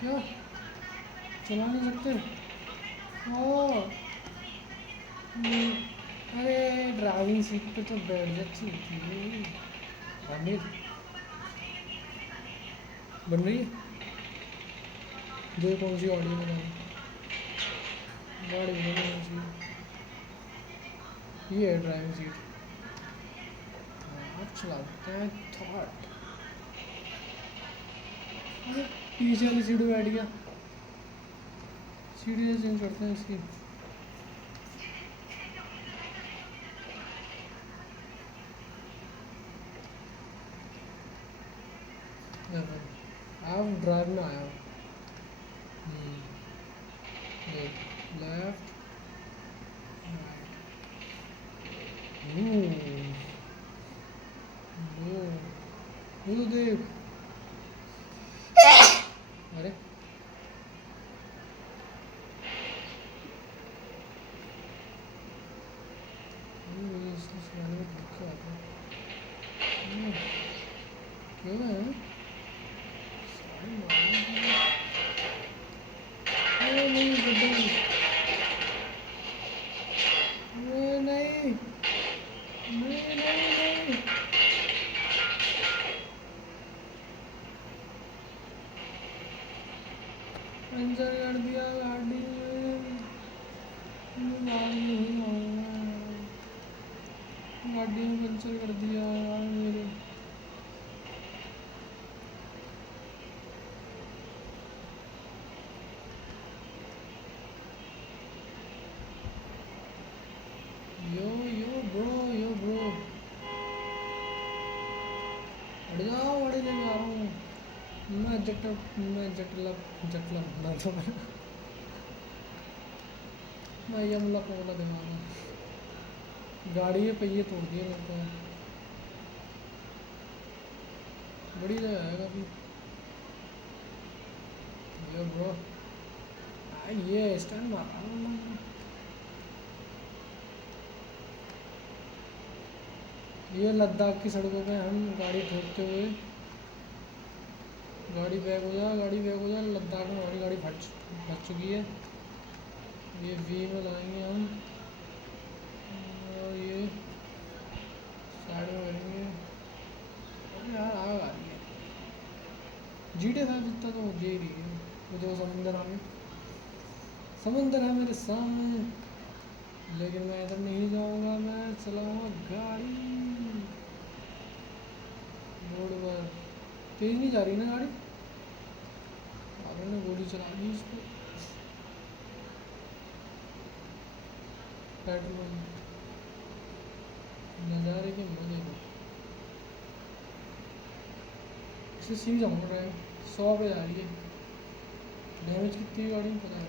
क्या चला नहीं सकते? ओ अरे ड्राइविंग सीट पे तो बैठ जाती थी। आमिर बन रही है। देखो कौन सी गाड़ी बनाई। गाड़ी बनानी कौन सी? ये है ड्राइविंग सीट। हाँ, अब चला सकते हैं थॉट। पीछे वाली सीट पे बैठ गया। सीढ़ी से चेंज करते हैं इसकी। अब ड्राइव में आया हूँ। लेफ्ट वो तो देख। अरे इसको सुनाने में धक्का आता है। क्यों है? अरे नहीं गड्ढा नहीं। अरे नहीं नहीं नहीं नहीं। पंचर कर दिया गाड़ी में। गाड़ी में पंचर कर दिया यार मेरे। यो ब्रो हट जाओ। गाड़ी लेके आ रहा हूँ मैं। जटला जटला बना दो। मैं यमला को बोला दिमाग। गाड़ी के पहिए तोड़ दिए मेरे को। बड़ी जगह है काफ़ी। यो ब्रो ये स्टैंड मारा हूँ। ये लद्दाख की सड़कों पे हम गाड़ी ठोकते हुए। गाड़ी बैग हो जा, गाड़ी बैग हो जा। लद्दाख में हमारी गाड़ी फट चुकी है। ये वी में लाएंगे हम। और ये साइड में करेंगे। अरे यार आग आ रही है। जीटे था जितना तो दे ही रही है। वो देखो समुंदर आ गया। समुंदर है मेरे सामने लेकिन मैं इधर नहीं जाऊंगा। मैं चलाऊंगा गाड़ी रोड पर। तेज नहीं जा रही ना गाड़ी। आपने गोली चला दी इस पर। पेट्रोल नज़ारे के मजे को इसे सी जाऊँगा। ड्राइव 100 पे जा रही है। डैमेज कितनी गाड़ी में पता है।